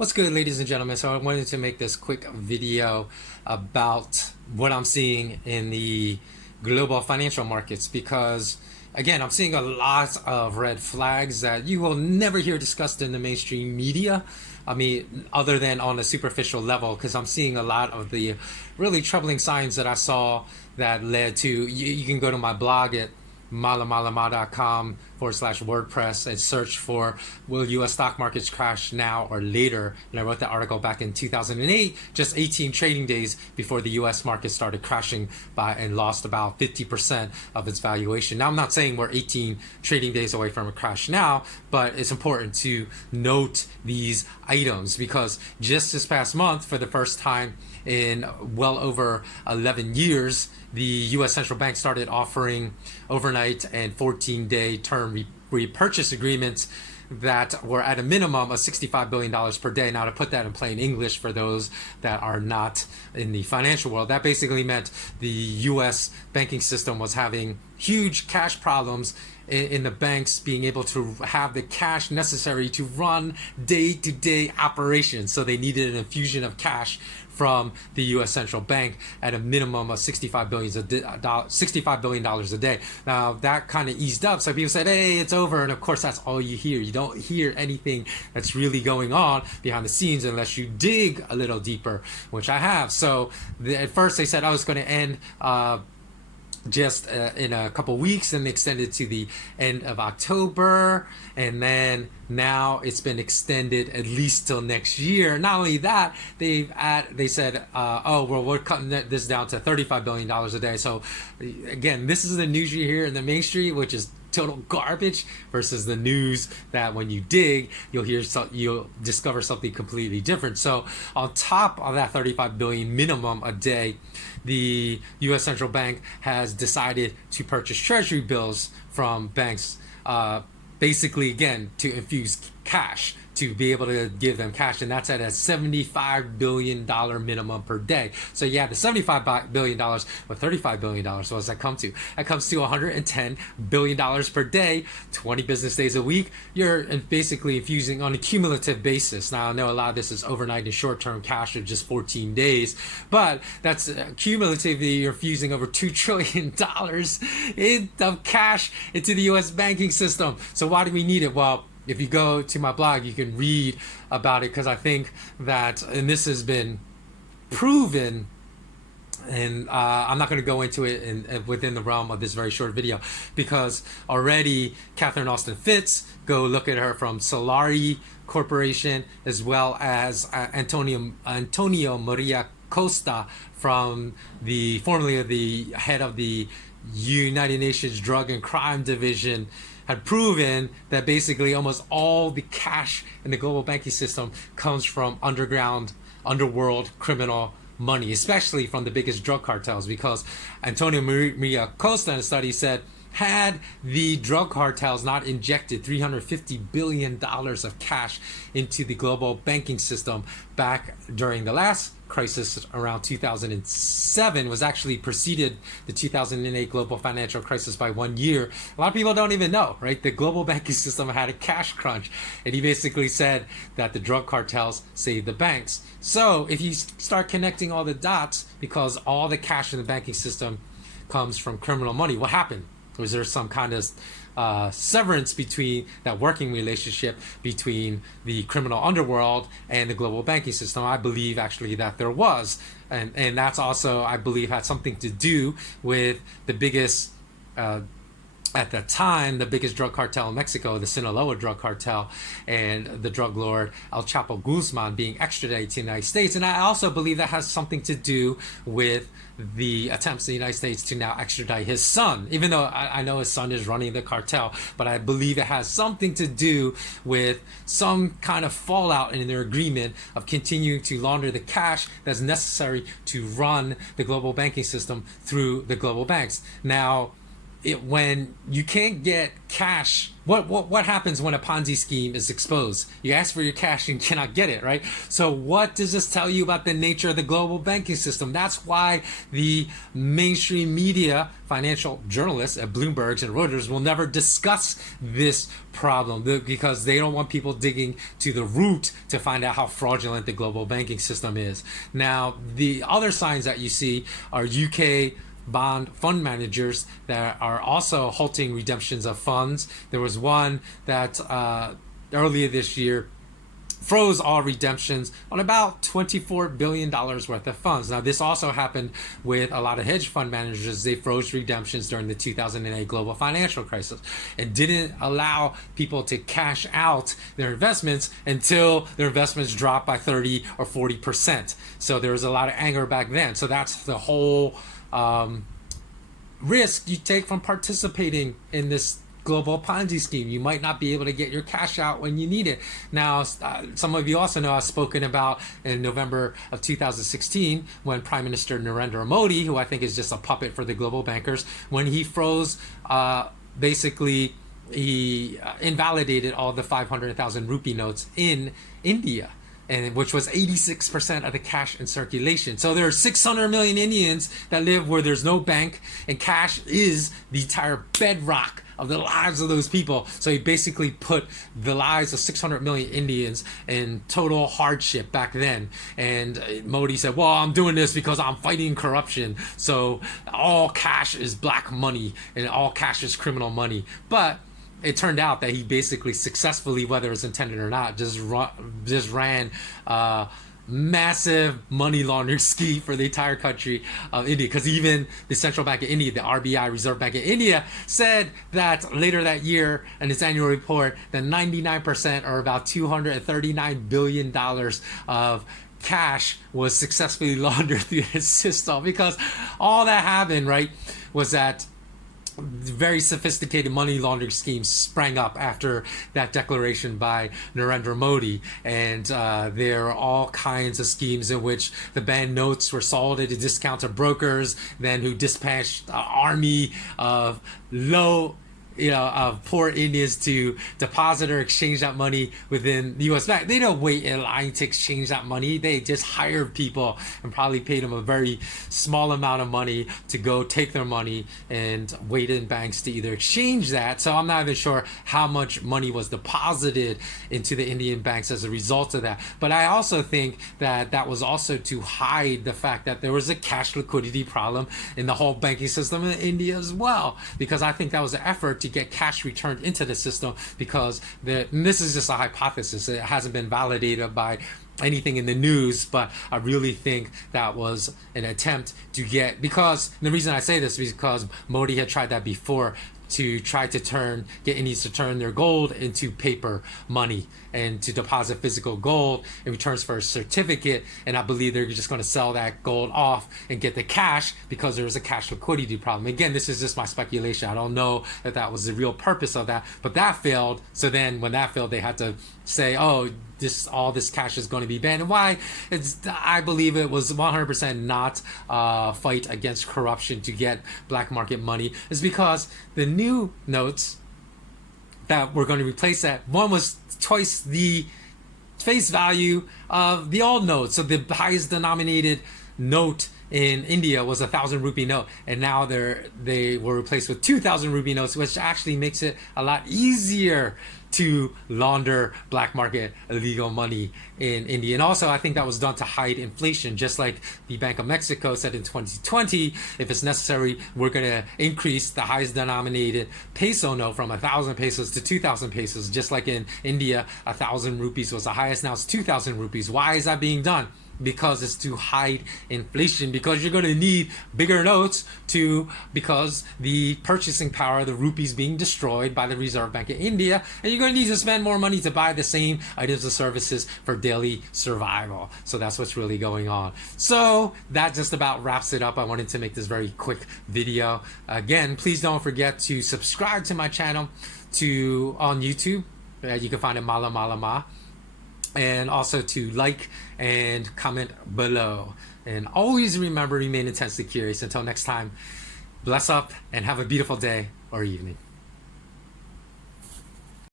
What's good, ladies and gentlemen? So I wanted to make this quick video about what I'm seeing in the global financial markets because, again, I'm seeing a lot of red flags that you will never hear discussed in the mainstream media. I mean, other than on a superficial level, because I'm seeing a lot of the really troubling signs that I saw that led to, you can go to my blog at malamalama.com/WordPress and search for will U.S. stock markets crash now or later. And I wrote that article back in 2008, just 18 trading days before the U.S. market started crashing by and lost about 50% of its valuation. Now, I'm not saying we're 18 trading days away from a crash now, but it's important to note these items because just this past month, for the first time in well over 11 years, the U.S. Central Bank started offering overnight and 14-day term repurchase agreements that were at a minimum of $65 billion per day. Now, to put that in plain English for those that are not in the financial world, that basically meant the U.S. banking system was having huge cash problems in the banks being able to have the cash necessary to run day-to-day operations. So they needed an infusion of cash from the U.S. Central Bank at a minimum of $65 billion a day. Now, that kind of eased up. So people said, hey, it's over. And of course, that's all you hear. You don't hear anything that's really going on behind the scenes unless you dig a little deeper, which I have. So at first they said I was going to end in a couple weeks and extended to the end of October, and then now it's been extended at least till next year. Not only that, they said oh well, we're cutting this down to $35 billion a day. So again, this is the news you hear in the mainstream, which is total garbage, versus the news that when you dig, you'll discover something completely different. So on top of that 35 billion minimum a day, the U.S. Central Bank has decided to purchase Treasury Bills from banks, basically again to infuse cash, to be able to give them cash, and that's at a $75 billion minimum per day. So yeah, the $75 billion with $35 billion, so what does that come to? That comes to $110 billion per day, 20 business days a week. You're basically infusing on a cumulative basis. Now, I know a lot of this is overnight and short-term cash of just 14 days, but that's cumulatively you're infusing over $2 trillion of cash into the U.S. banking system. So why do we need it? Well, if you go to my blog, you can read about it, because I think that, and this has been proven, and I'm not going to go into it within the realm of this very short video, because already Catherine Austin Fitts, go look at her from Solari Corporation, as well as Antonio Maria Costa, from formerly the head of the United Nations Drug and Crime Division, had proven that basically almost all the cash in the global banking system comes from underworld criminal money, especially from the biggest drug cartels, because Antonio Maria Costa in a study said, had the drug cartels not injected $350 billion of cash into the global banking system back during the last crisis around 2007, was actually preceded the 2008 global financial crisis by 1 year. A lot of people don't even know, right? The global banking system had a cash crunch, and he basically said that the drug cartels saved the banks. So if you start connecting all the dots, because all the cash in the banking system comes from criminal money, what happened? Was there some kind of severance between that working relationship between the criminal underworld and the global banking system? I believe actually that there was, and that's also, I believe, had something to do with the biggest at the time, the biggest drug cartel in Mexico, the Sinaloa drug cartel, and the drug lord El Chapo Guzman being extradited to the United States. And I also believe that has something to do with the attempts of the United States to now extradite his son, even though I know his son is running the cartel, but I believe it has something to do with some kind of fallout in their agreement of continuing to launder the cash that's necessary to run the global banking system through the global banks. Now, when you can't get cash, what happens when a Ponzi scheme is exposed? You ask for your cash and cannot get it, right? So what does this tell you about the nature of the global banking system? That's why the mainstream media, financial journalists at Bloomberg's and Reuters will never discuss this problem, because they don't want people digging to the root to find out how fraudulent the global banking system is. Now, the other signs that you see are UK bond fund managers that are also halting redemptions of funds. There was one that earlier this year froze all redemptions on about $24 billion worth of funds. Now, this also happened with a lot of hedge fund managers. They froze redemptions during the 2008 global financial crisis and didn't allow people to cash out their investments until their investments dropped by 30 or 40%. So there was a lot of anger back then. So that's the whole risk you take from participating in this global Ponzi scheme. You might not be able to get your cash out when you need it. Now, some of you also know I've spoken about in November of 2016 when Prime Minister Narendra Modi, who I think is just a puppet for the global bankers, when he froze, basically he invalidated all the 500,000 rupee notes in India, and which was 86% of the cash in circulation. So there are 600 million Indians that live where there's no bank, and cash is the entire bedrock of the lives of those people. So he basically put the lives of 600 million Indians in total hardship back then. And Modi said, well, I'm doing this because I'm fighting corruption. So all cash is black money and all cash is criminal money. But it turned out that he basically successfully, whether it was intended or not, just ran massive money laundering scheme for the entire country of India. Because even the Central Bank of India, the RBI, Reserve Bank of India, said that later that year in its annual report that 99%, or about $239 billion of cash, was successfully laundered through the system. Because all that happened, right, was that very sophisticated money laundering schemes sprang up after that declaration by Narendra Modi, and there are all kinds of schemes in which the banned notes were sold at a discount to brokers, then who dispatched an army of of poor Indians to deposit or exchange that money within the U.S. bank. They don't wait in line to exchange that money. They just hire people and probably paid them a very small amount of money to go take their money and wait in banks to either exchange that. So I'm not even sure how much money was deposited into the Indian banks as a result of that. But I also think that that was also to hide the fact that there was a cash liquidity problem in the whole banking system in India as well, because I think that was an effort to get cash returned into the system, because this is just a hypothesis. It hasn't been validated by anything in the news, but I really think that was an attempt to get, because the reason I say this is because Modi had tried that before, to try to get Indians to turn their gold into paper money and to deposit physical gold in returns for a certificate. And I believe they're just going to sell that gold off and get the cash because there's a cash liquidity problem. Again, this is just my speculation. I don't know if that was the real purpose of that, but that failed. So then when that failed, they had to say, oh, all this cash is going to be banned. And why? I believe it was 100% not fight against corruption to get black market money. Is because the new notes that were going to replace that, one was twice the face value of the old note. So the highest denominated note in India was 1,000 rupee note, and now they were replaced with 2,000 rupee notes, which actually makes it a lot easier to launder black market illegal money in India. And also, I think that was done to hide inflation, just like the Bank of Mexico said in 2020, if it's necessary, we're going to increase the highest denominated peso note from 1,000 pesos to 2,000 pesos. Just like in India, 1,000 rupees was the highest, now it's 2,000 rupees. Why is that being done? Because it's to hide inflation, because you're going to need bigger notes because the purchasing power of the rupees being destroyed by the Reserve Bank of India, and you're going to need to spend more money to buy the same items and services for daily survival. So that's what's really going on. So that just about wraps it up. I wanted to make this very quick video. Again, please don't forget to subscribe to my channel on YouTube. You can find it Mala Mala Ma. And also to like and comment below. And always remember, remain intensely curious. Until next time, Bless up and have a beautiful day or evening.